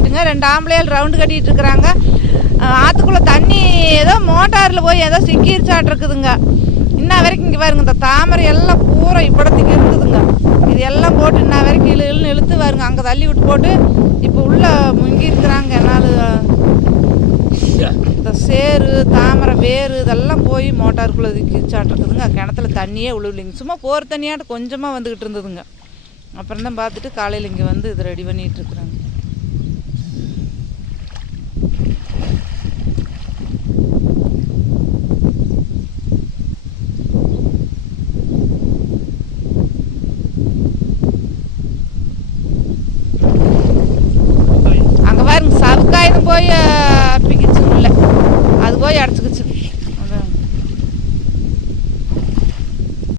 போயிட்டுங்க. 2 ஆம்பளையால் round கட்டிகிட்டு இருக்கிறாங்க. ஆற்றுக்குள்ளே தண்ணி ஏதோ மோட்டாரில் போய் ஏதோ சிக்கிருச்சாட்டிருக்குதுங்க. இன்ன வரைக்கும் இங்கே பாருங்க, இந்த தாமரை எல்லாம் பூரா இப்படத்துக்கு இருக்குதுங்க. இது எல்லாம் போட்டு இன்ன வரைக்கும் இழுன்னு இழுத்து பாருங்க, அங்கே தள்ளி விட்டு போட்டு இப்போ உள்ளே முங்கி இருக்கிறாங்க. என்னால் இந்த சேரு தாமரை வேறு இதெல்லாம் போய் மோட்டாருக்குள்ளே கிச்சாட்டிருக்குதுங்க. கிணத்துல தண்ணியே விழுவில்லைங்க, சும்மா போகிற தண்ணியாட்டு கொஞ்சமாக வந்துக்கிட்டு இருந்ததுங்க. அப்புறம் தான் பார்த்துட்டு காலையில் இங்கே வந்து இது ரெடி பண்ணிகிட்டு இருக்கிறாங்க.